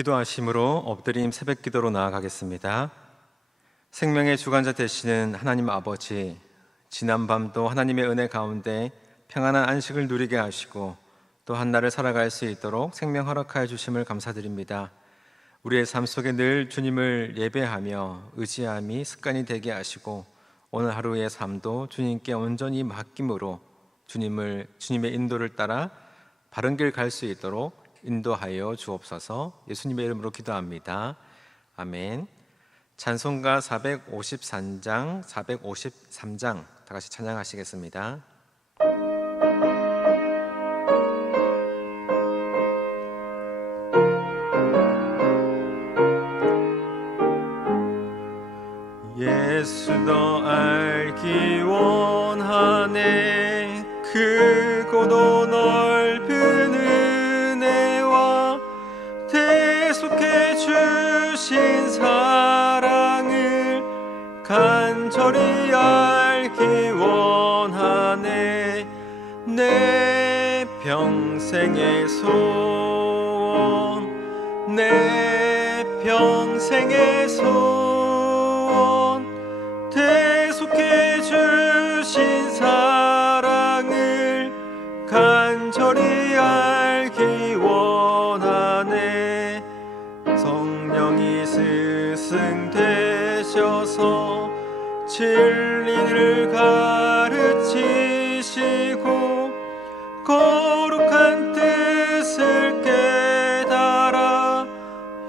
기도하심으로 엎드림 새벽 기도로 나아가겠습니다. 생명의 주관자 되시는 하나님 아버지, 지난밤도 하나님의 은혜 가운데 평안한 안식을 누리게 하시고 또 한날을 살아갈 수 있도록 생명 허락하여 주심을 감사드립니다. 우리의 삶 속에 늘 주님을 예배하며 의지함이 습관이 되게 하시고 오늘 하루의 삶도 주님께 온전히 맡김으로 주님의 인도를 따라 바른 길 갈 수 있도록 인도하여 주옵소서. 예수님의 이름으로 기도합니다. 아멘. 찬송가 453장 다 같이 찬양하시겠습니다. 예수 더 알기 원하네. 크고도 넓은 은혜와 대속해 주신 사랑을 간절히 알기 원하네. 내 평생의 소원, 내 평생의 소원, 대속해 주신 사랑을 간절히 알기 원하네. 성령이 스승되셔서 진리를 가르치시고 거룩한 뜻을 깨달아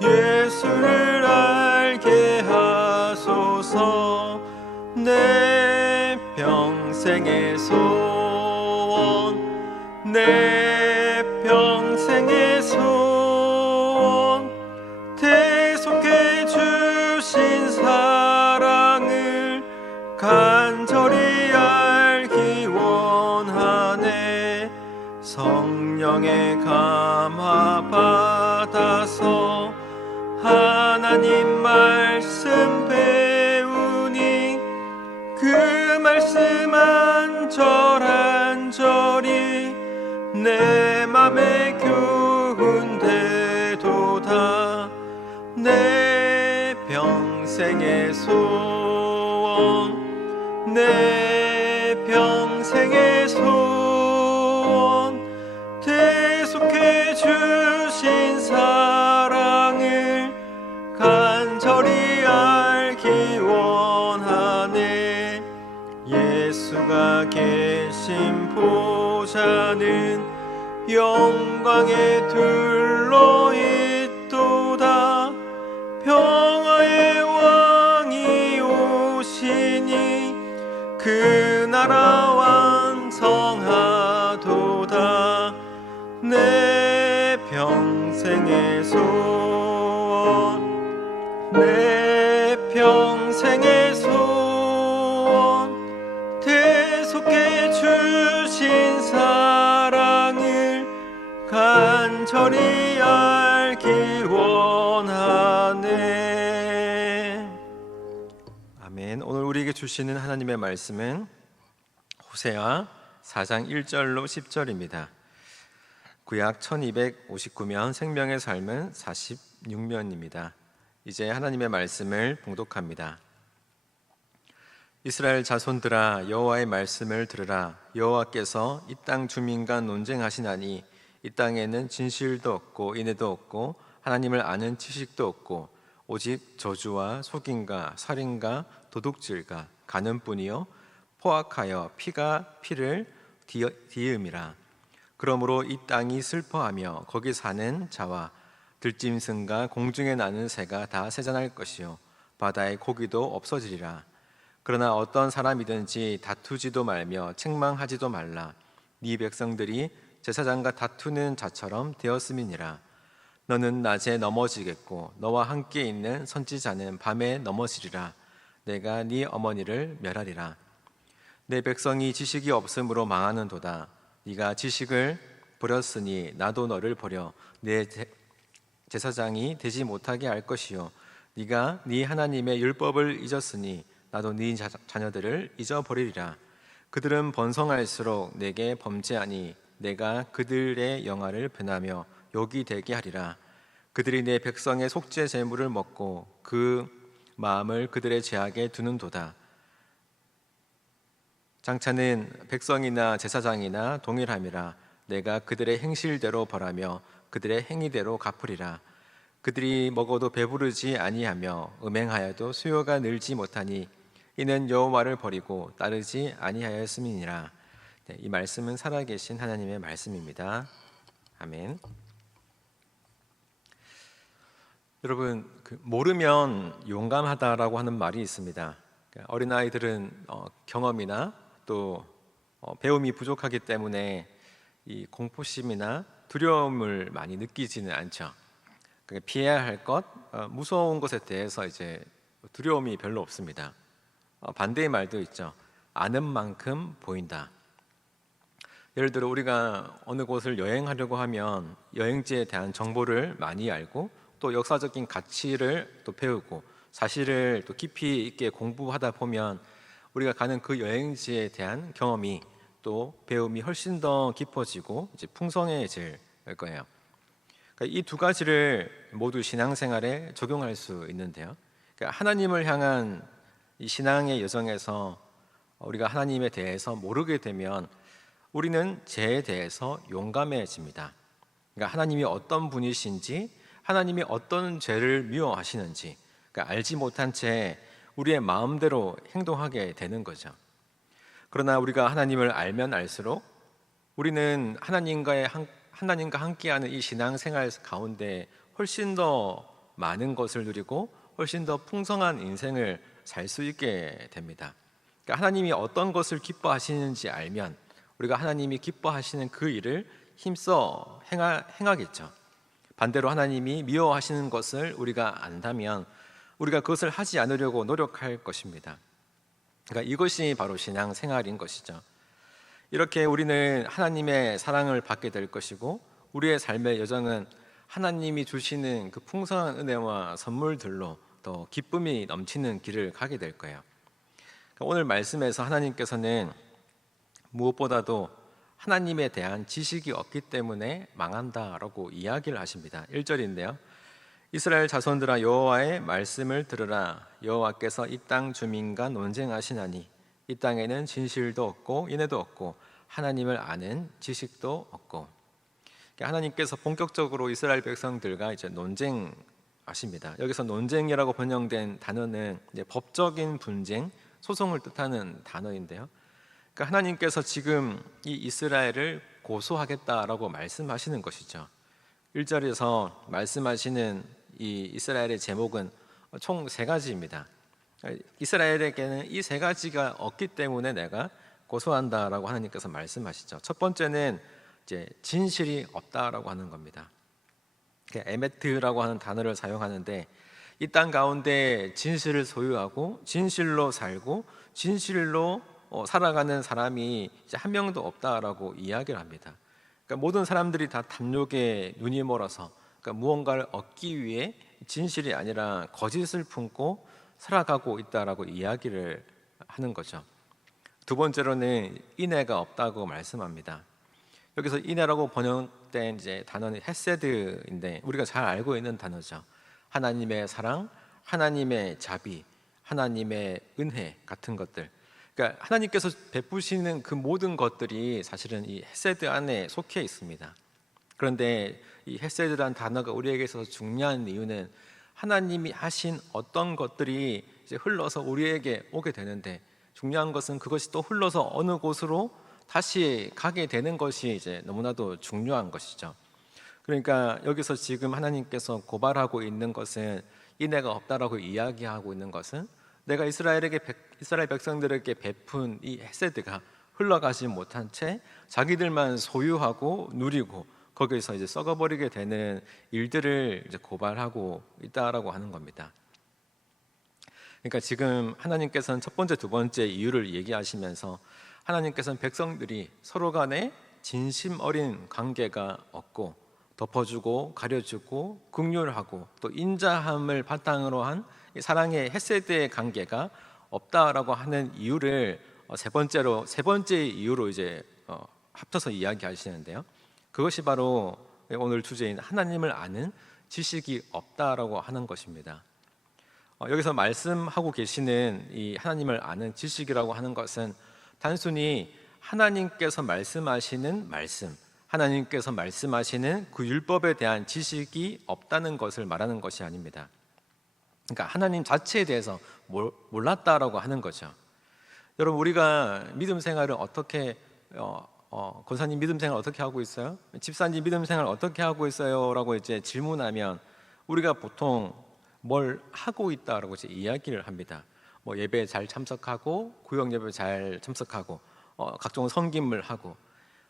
예수를 알게 하소서. 내 평생의 소원, 내 평생의 소원, 대속해 주신 사랑을 간절히 알기 원하네. 성령의 감화 받아서 하나님 말씀 배우니 그 말씀 한 절 한 절이 내 맘에 교훈되도다. 내 평생의 소원, 내 평생의 소원, 대속해 주신 사랑을 간절히 알기 원하네. 예수가 계신 보좌는 영광의 둘로 있도다. 평화의 왕이 오시니 그 나라 완성하도다. 내 평생의 소원, 내 평생의 소원, 대속해 주신 사랑을 간절히 알기 원하네. 아멘. 오늘 우리에게 주시는 하나님의 말씀은 호세아 4장 1절로 10절입니다. 구약 1259면, 생명의 삶은 46면입니다. 이제 하나님의 말씀을 봉독합니다. 이스라엘 자손들아, 여호와의 말씀을 들으라. 여호와께서 이 땅 주민과 논쟁하시나니 이 땅에는 진실도 없고 인애도 없고 하나님을 아는 지식도 없고 오직 저주와 속임과 살인과 도둑질과 간음뿐이요 포악하여 피가 피를 디음이라. 그러므로 이 땅이 슬퍼하며 거기 사는 자와 들짐승과 공중에 나는 새가 다 세잔할 것이요 바다의 고기도 없어지리라. 그러나 어떤 사람이든지 다투지도 말며 책망하지도 말라. 네 백성들이 제사장과 다투는 자처럼 되었음이니라. 너는 낮에 넘어지겠고 너와 함께 있는 선지자는 밤에 넘어지리라. 내가 네 어머니를 멸하리라. 내 백성이 지식이 없으므로 망하는도다. 네가 지식을 버렸으니 나도 너를 버려 내 제사장이 되지 못하게 할 것이요 네가 네 하나님의 율법을 잊었으니 나도 네 자녀들을 잊어버리리라. 그들은 번성할수록 내게 범죄하니 내가 그들의 영화를 변하며 욕이 되게 하리라. 그들이 내 백성의 속죄 제물을 먹고 그 마음을 그들의 죄악에 두는도다. 장차는 백성이나 제사장이나 동일함이라. 내가 그들의 행실대로 벌하며 그들의 행위대로 갚으리라. 그들이 먹어도 배부르지 아니하며 음행하여도 수요가 늘지 못하니 이는 여호와를 버리고 따르지 아니하였음이니라. 네, 이 말씀은 살아계신 하나님의 말씀입니다. 아멘. 여러분, 모르면 용감하다라고 하는 말이 있습니다. 어린아이들은 경험이나 또 배움이 부족하기 때문에 이 공포심이나 두려움을 많이 느끼지는 않죠. 피해야 할 것, 무서운 것에 대해서 이제 두려움이 별로 없습니다. 반대의 말도 있죠. 아는 만큼 보인다. 예를 들어 우리가 어느 곳을 여행하려고 하면 여행지에 대한 정보를 많이 알고 또 역사적인 가치를 또 배우고 사실을 또 깊이 있게 공부하다 보면 우리가 가는 그 여행지에 대한 경험이 또 배움이 훨씬 더 깊어지고 이제 풍성해질 거예요. 그러니까 이 두 가지를 모두 신앙생활에 적용할 수 있는데요. 그러니까 하나님을 향한 이 신앙의 여정에서 우리가 하나님에 대해서 모르게 되면 우리는 죄에 대해서 용감해집니다. 그러니까 하나님이 어떤 분이신지, 하나님이 어떤 죄를 미워하시는지 그러니까 알지 못한 채 우리의 마음대로 행동하게 되는 거죠. 그러나 우리가 하나님을 알면 알수록 우리는 하나님과 함께하는 이 신앙생활 가운데 훨씬 더 많은 것을 누리고 훨씬 더 풍성한 인생을 살 수 있게 됩니다. 그러니까 하나님이 어떤 것을 기뻐하시는지 알면 우리가 하나님이 기뻐하시는 그 일을 힘써 행하겠죠. 반대로 하나님이 미워하시는 것을 우리가 안다면 우리가 그것을 하지 않으려고 노력할 것입니다. 그러니까 이것이 바로 신앙생활인 것이죠. 이렇게 우리는 하나님의 사랑을 받게 될 것이고 우리의 삶의 여정은 하나님이 주시는 그 풍성한 은혜와 선물들로 더 기쁨이 넘치는 길을 가게 될 거예요. 오늘 말씀에서 하나님께서는 무엇보다도 하나님에 대한 지식이 없기 때문에 망한다라고 이야기를 하십니다. 1절인데요. 이스라엘 자손들아 여호와의 말씀을 들으라. 여호와께서 이 땅 주민과 논쟁하시나니 이 땅에는 진실도 없고 인애도 없고 하나님을 아는 지식도 없고. 하나님께서 본격적으로 이스라엘 백성들과 이제 논쟁하십니다. 여기서 논쟁이라고 번역된 단어는 이제 법적인 분쟁, 소송을 뜻하는 단어인데요. 그러니까 하나님께서 지금 이 이스라엘을 고소하겠다라고 말씀하시는 것이죠. 1절에서 말씀하시는 이 이스라엘의 제목은 총 3가지입니다. 이스라엘에게는 이 3가지가 없기 때문에 내가 고소한다라고 하나님께서 말씀하시죠. 첫 번째는 이제 진실이 없다라고 하는 겁니다. 에메트라고 하는 단어를 사용하는데 이 땅 가운데 진실을 소유하고 진실로 살고 진실로 살아가는 사람이 이제 한 명도 없다라고 이야기를 합니다. 그러니까 모든 사람들이 다 탐욕에 눈이 멀어서 그러니까 무언가를 얻기 위해 진실이 아니라 거짓을 품고 살아가고 있다라고 이야기를 하는 거죠. 두 번째로는 인애가 없다고 말씀합니다. 여기서 인애라고 번역된 이제 단어는 헤세드인데 우리가 잘 알고 있는 단어죠. 하나님의 사랑, 하나님의 자비, 하나님의 은혜 같은 것들. 그러니까 하나님께서 베푸시는 그 모든 것들이 사실은 이 헤세드 안에 속해 있습니다. 그런데 이 헤세드라는 단어가 우리에게 있어서 중요한 이유는 하나님이 하신 어떤 것들이 이제 흘러서 우리에게 오게 되는데 중요한 것은 그것이 또 흘러서 어느 곳으로 다시 가게 되는 것이 이제 너무나도 중요한 것이죠. 그러니까 여기서 지금 하나님께서 고발하고 있는 것은 인애가 없다라고 이야기하고 있는 것은 내가 이스라엘 백성들에게 베푼 이 헤세드가 흘러가지 못한 채 자기들만 소유하고 누리고 거기서 이제 썩어버리게 되는 일들을 이제 고발하고 있다라고 하는 겁니다. 그러니까 지금 하나님께서는 첫 번째, 두 번째 이유를 얘기하시면서 하나님께서는 백성들이 서로 간에 진심 어린 관계가 없고 덮어주고 가려주고 긍휼하고 또 인자함을 바탕으로 한 사랑의 헤세드의 관계가 없다라고 하는 이유를 세 번째 이유로 이제 합쳐서 이야기하시는데요. 그것이 바로 오늘 주제인 하나님을 아는 지식이 없다라고 하는 것입니다. 여기서 말씀하고 계시는 이 하나님을 아는 지식이라고 하는 것은 단순히 하나님께서 말씀하시는 말씀, 하나님께서 말씀하시는 그 율법에 대한 지식이 없다는 것을 말하는 것이 아닙니다. 그러니까 하나님 자체에 대해서 몰랐다라고 하는 거죠. 여러분, 우리가 믿음 생활을 어떻게 권사님 믿음 생활 어떻게 하고 있어요? 집사님 믿음 생활 어떻게 하고 있어요? 라고 이제 질문하면 우리가 보통 뭘 하고 있다라고 이제 이야기를 합니다. 뭐 예배 잘 참석하고 구역 예배 잘 참석하고 각종 섬김을 하고.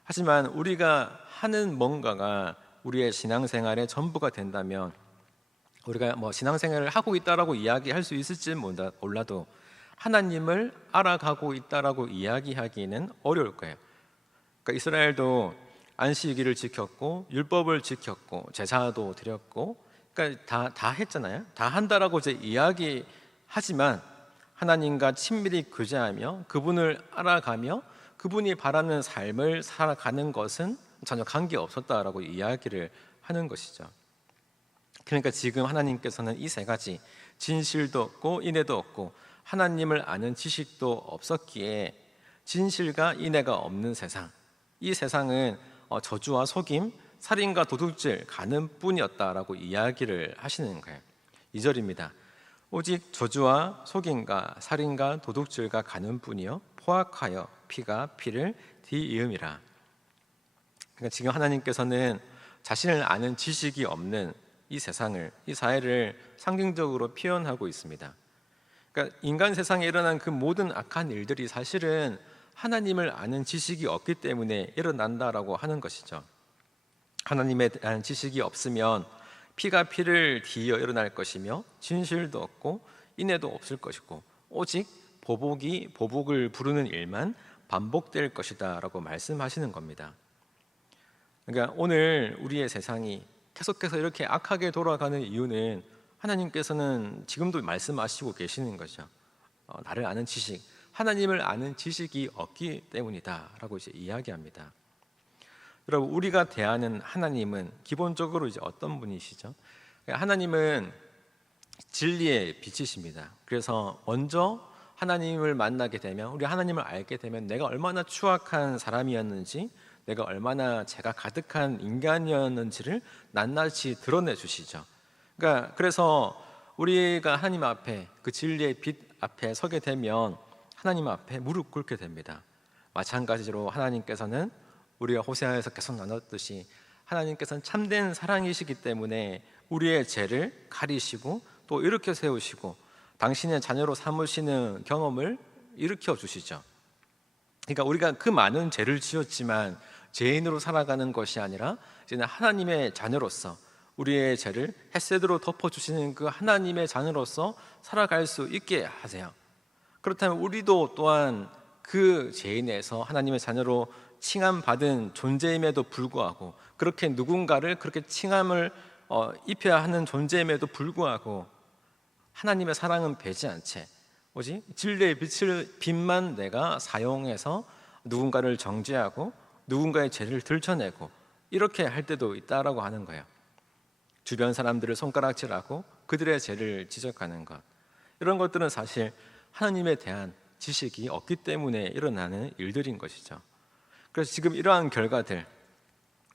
하지만 우리가 하는 뭔가가 우리의 신앙생활의 전부가 된다면 우리가 뭐 신앙생활을 하고 있다라고 이야기할 수 있을지 몰라도 하나님을 알아가고 있다라고 이야기하기는 어려울 거예요. 그러니까 이스라엘도 안식일을 지켰고 율법을 지켰고 제사도 드렸고, 그러니까 다 했잖아요. 다 한다라고 이제 이야기하지만 하나님과 친밀히 교제하며 그분을 알아가며 그분이 바라는 삶을 살아가는 것은 전혀 관계 없었다라고 이야기를 하는 것이죠. 그러니까 지금 하나님께서는 이 세 가지, 진실도 없고 인애도 없고 하나님을 아는 지식도 없었기에 진실과 인애가 없는 세상, 이 세상은 저주와 속임, 살인과 도둑질 가는 뿐이었다라고 이야기를 하시는 거예요. 2절입니다. 오직 저주와 속임과 살인과 도둑질과 가는 뿐이요 포악하여 피가 피를 뒤이음이라. 그러니까 지금 하나님께서는 자신을 아는 지식이 없는 이 세상을, 이 사회를 상징적으로 표현하고 있습니다. 그러니까 인간 세상에 일어난 그 모든 악한 일들이 사실은 하나님을 아는 지식이 없기 때문에 일어난다라고 하는 것이죠. 하나님에 대한 지식이 없으면 피가 피를 뒤이어 일어날 것이며 진실도 없고 인애도 없을 것이고 오직 보복이 보복을 부르는 일만 반복될 것이다 라고 말씀하시는 겁니다. 그러니까 오늘 우리의 세상이 계속해서 이렇게 악하게 돌아가는 이유는 하나님께서는 지금도 말씀하시고 계시는 거죠. 나를 아는 지식, 하나님을 아는 지식이 없기 때문이다 라고 이제 이야기합니다. 여러분, 우리가 대하는 하나님은 기본적으로 이제 어떤 분이시죠? 하나님은 진리의 빛이십니다. 그래서 먼저 하나님을 만나게 되면, 우리 하나님을 알게 되면 내가 얼마나 추악한 사람이었는지, 내가 얼마나 죄가 가득한 인간이었는지를 낱낱이 드러내 주시죠. 그러니까 그래서 우리가 하나님 앞에, 그 진리의 빛 앞에 서게 되면 하나님 앞에 무릎 꿇게 됩니다. 마찬가지로 하나님께서는 우리가 호세아에서 계속 나눴듯이 하나님께서는 참된 사랑이시기 때문에 우리의 죄를 가리시고 또 일으켜 세우시고 당신의 자녀로 삼으시는 경험을 일으켜 주시죠. 그러니까 우리가 그 많은 죄를 지었지만 죄인으로 살아가는 것이 아니라 이제는 하나님의 자녀로서 우리의 죄를 햇새드로 덮어주시는 그 하나님의 자녀로서 살아갈 수 있게 하세요. 그렇다면 우리도 또한 그 죄인에서 하나님의 자녀로 칭함받은 존재임에도 불구하고, 그렇게 누군가를 그렇게 칭함을 입혀야 하는 존재임에도 불구하고 하나님의 사랑은 배지 않채 뭐지? 진리의 빛만 내가 사용해서 누군가를 정죄하고 누군가의 죄를 들춰내고 이렇게 할 때도 있다라고 하는 거예요. 주변 사람들을 손가락질하고 그들의 죄를 지적하는 것, 이런 것들은 사실 하나님에 대한 지식이 없기 때문에 일어나는 일들인 것이죠. 그래서 지금 이러한 결과들,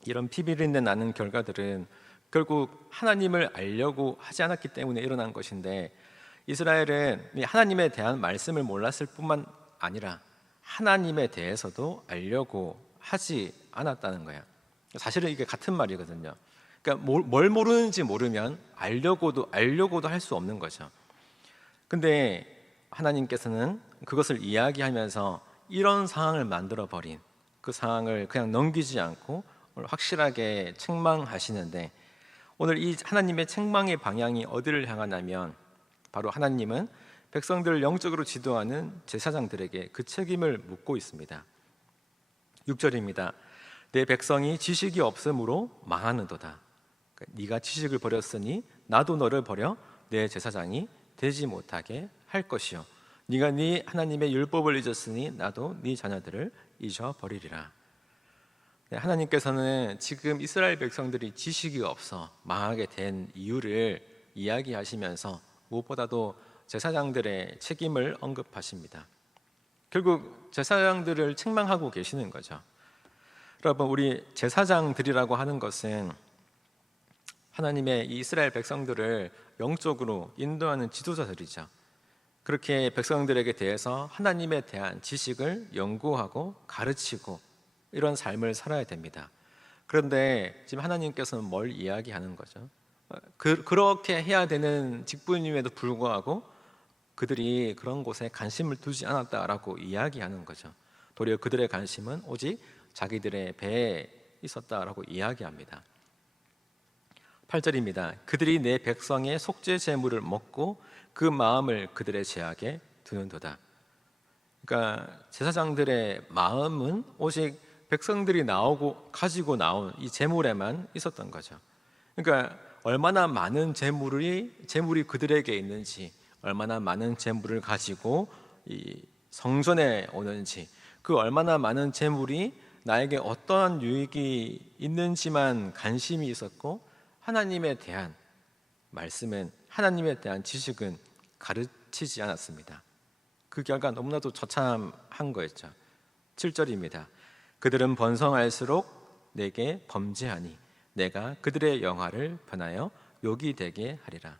이런 피비린내 나는 결과들은 결국 하나님을 알려고 하지 않았기 때문에 일어난 것인데, 이스라엘은 하나님에 대한 말씀을 몰랐을 뿐만 아니라 하나님에 대해서도 알려고 하지 않았다는 거예요. 사실은 이게 같은 말이거든요. 그러니까 뭘 모르는지 모르면 알려고도 할 수 없는 거죠. 근데 하나님께서는 그것을 이야기하면서 이런 상황을 만들어 버린 그 상황을 그냥 넘기지 않고 확실하게 책망하시는데, 오늘 이 하나님의 책망의 방향이 어디를 향하냐면 바로 하나님은 백성들을 영적으로 지도하는 제사장들에게 그 책임을 묻고 있습니다. 6절입니다. 내 백성이 지식이 없으므로 망하는도다. 그러니까 네가 지식을 버렸으니 나도 너를 버려 내 제사장이 되지 못하게 할 것이요, 네가 네 하나님의 율법을 잊었으니 나도 네 자녀들을 잊어버리리라. 네, 하나님께서는 지금 이스라엘 백성들이 지식이 없어 망하게 된 이유를 이야기하시면서 무엇보다도 제사장들의 책임을 언급하십니다. 결국 제사장들을 책망하고 계시는 거죠. 여러분, 우리 제사장들이라고 하는 것은 하나님의 이 이스라엘 백성들을 영적으로 인도하는 지도자들이죠. 그렇게 백성들에게 대해서 하나님에 대한 지식을 연구하고 가르치고 이런 삶을 살아야 됩니다. 그런데 지금 하나님께서는 뭘 이야기하는 거죠? 그렇게 해야 되는 직분임에도 불구하고 그들이 그런 곳에 관심을 두지 않았다라고 이야기하는 거죠. 도리어 그들의 관심은 오직 자기들의 배에 있었다라고 이야기합니다. 8절입니다. 그들이 내 백성의 속죄 제물을 먹고 그 마음을 그들의 제약에 두는도다. 그러니까 제사장들의 마음은 오직 백성들이 가지고 나온 이 제물에만 있었던 거죠. 그러니까 얼마나 많은 제물이 그들에게 있는지, 얼마나 많은 제물을 가지고 이 성전에 오는지, 그 얼마나 많은 제물이 나에게 어떠한 유익이 있는지만 관심이 있었고, 하나님에 대한 말씀은, 하나님에 대한 지식은 가르치지 않았습니다. 그 결과 너무나도 처참한 거였죠. 7절입니다. 그들은 번성할수록 내게 범죄하니 내가 그들의 영화를 변하여 욕이 되게 하리라.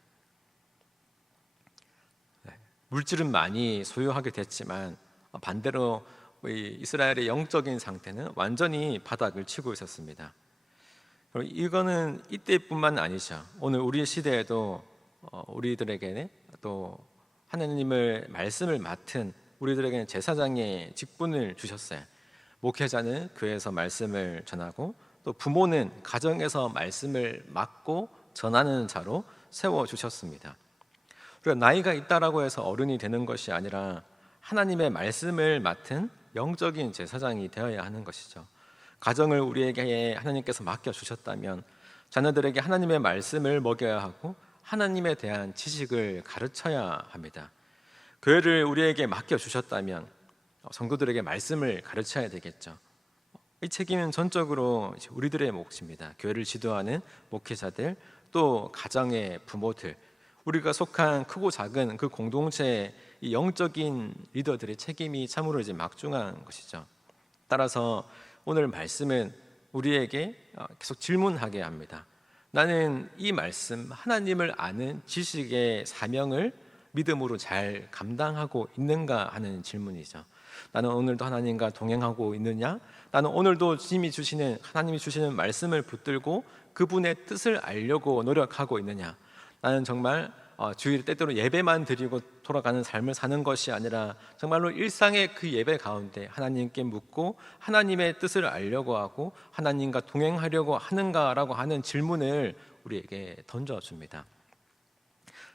물질은 많이 소유하게 됐지만 반대로 이스라엘의 영적인 상태는 완전히 바닥을 치고 있었습니다. 이거는 이때뿐만 아니죠. 오늘 우리 시대에도 우리들에게 또 하나님을 말씀을 맡은 우리들에게는 제사장의 직분을 주셨어요. 목회자는 교회에서 말씀을 전하고 또 부모는 가정에서 말씀을 맡고 전하는 자로 세워주셨습니다. 우리가 나이가 있다라고 해서 어른이 되는 것이 아니라 하나님의 말씀을 맡은 영적인 제사장이 되어야 하는 것이죠. 가정을 우리에게 하나님께서 맡겨주셨다면 자녀들에게 하나님의 말씀을 먹여야 하고 하나님에 대한 지식을 가르쳐야 합니다. 교회를 우리에게 맡겨주셨다면 성도들에게 말씀을 가르쳐야 되겠죠. 이 책임은 전적으로 우리들의 몫입니다. 교회를 지도하는 목회자들, 또 가정의 부모들, 우리가 속한 크고 작은 그 공동체의 이 영적인 리더들의 책임이 참으로 이제 막중한 것이죠. 따라서 오늘 말씀은 우리에게 계속 질문하게 합니다. 나는 이 말씀, 하나님을 아는 지식의 사명을 믿음으로 잘 감당하고 있는가 하는 질문이죠. 나는 오늘도 하나님과 동행하고 있느냐? 나는 오늘도 하나님이 주시는 말씀을 붙들고 그분의 뜻을 알려고 노력하고 있느냐? 나는 정말 주일 때때로 예배만 드리고 돌아가는 삶을 사는 것이 아니라 정말로 일상의 그 예배 가운데 하나님께 묻고 하나님의 뜻을 알려고 하고 하나님과 동행하려고 하는가라고 하는 질문을 우리에게 던져줍니다.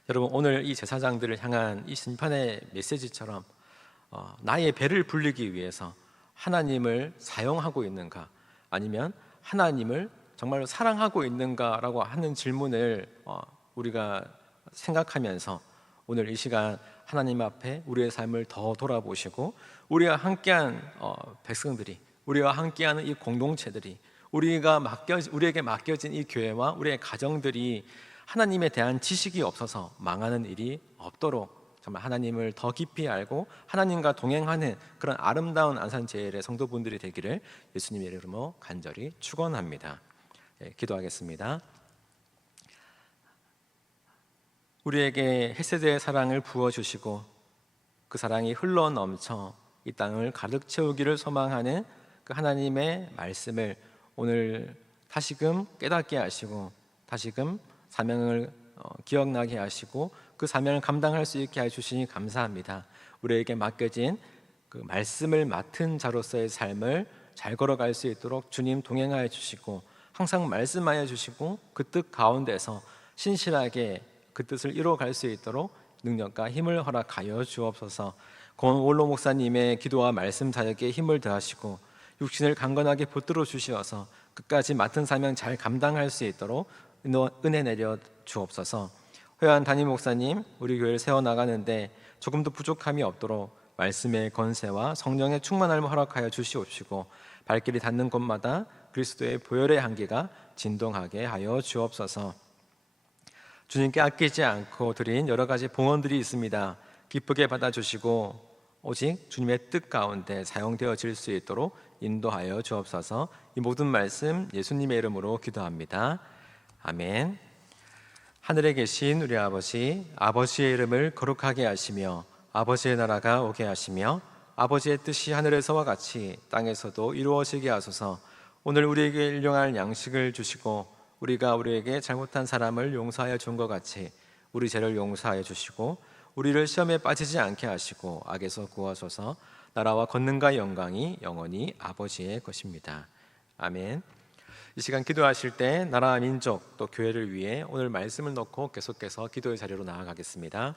여러분, 오늘 이 제사장들을 향한 이 심판의 메시지처럼 나의 배를 불리기 위해서 하나님을 사용하고 있는가, 아니면 하나님을 정말로 사랑하고 있는가라고 하는 질문을 우리가 생각하면서 오늘 이 시간 하나님 앞에 우리의 삶을 더 돌아보시고 우리와 함께한 백성들이, 우리와 함께하는 이 공동체들이, 우리에게 맡겨진 이 교회와 우리의 가정들이 하나님에 대한 지식이 없어서 망하는 일이 없도록 정말 하나님을 더 깊이 알고 하나님과 동행하는 그런 아름다운 안산제일의 성도분들이 되기를 예수님의 이름으로 간절히 축원합니다. 기도하겠습니다. 우리에게 헤세드의 사랑을 부어주시고 그 사랑이 흘러 넘쳐 이 땅을 가득 채우기를 소망하는 그 하나님의 말씀을 오늘 다시금 깨닫게 하시고 다시금 사명을 기억나게 하시고 그 사명을 감당할 수 있게 해주시니 감사합니다. 우리에게 맡겨진 그 말씀을 맡은 자로서의 삶을 잘 걸어갈 수 있도록 주님 동행하여 주시고 항상 말씀하여 주시고 그 뜻 가운데서 신실하게 그 뜻을 이루어갈 수 있도록 능력과 힘을 허락하여 주옵소서. 권원로 목사님의 기도와 말씀 사역에 힘을 더하시고 육신을 강건하게 붙들어 주시어서 끝까지 맡은 사명 잘 감당할 수 있도록 은혜 내려 주옵소서. 회원 담임 목사님, 우리 교회를 세워나가는데 조금도 부족함이 없도록 말씀의 권세와 성령의 충만함을 허락하여 주시옵시고 발길이 닿는 곳마다 그리스도의 보혈의 한계가 진동하게 하여 주옵소서. 주님께 아끼지 않고 드린 여러 가지 봉헌들이 있습니다. 기쁘게 받아주시고 오직 주님의 뜻 가운데 사용되어질 수 있도록 인도하여 주옵소서. 이 모든 말씀 예수님의 이름으로 기도합니다. 아멘. 하늘에 계신 우리 아버지, 아버지의 이름을 거룩하게 하시며 아버지의 나라가 오게 하시며 아버지의 뜻이 하늘에서와 같이 땅에서도 이루어지게 하소서. 오늘 우리에게 일용할 양식을 주시고 우리가 우리에게 잘못한 사람을 용서하여 준 것 같이 우리 죄를 용서하여 주시고 우리를 시험에 빠지지 않게 하시고 악에서 구하소서. 나라와 권능과 영광이 영원히 아버지의 것입니다. 아멘. 이 시간 기도하실 때 나라, 민족 또 교회를 위해 오늘 말씀을 놓고 계속해서 기도의 자리로 나아가겠습니다.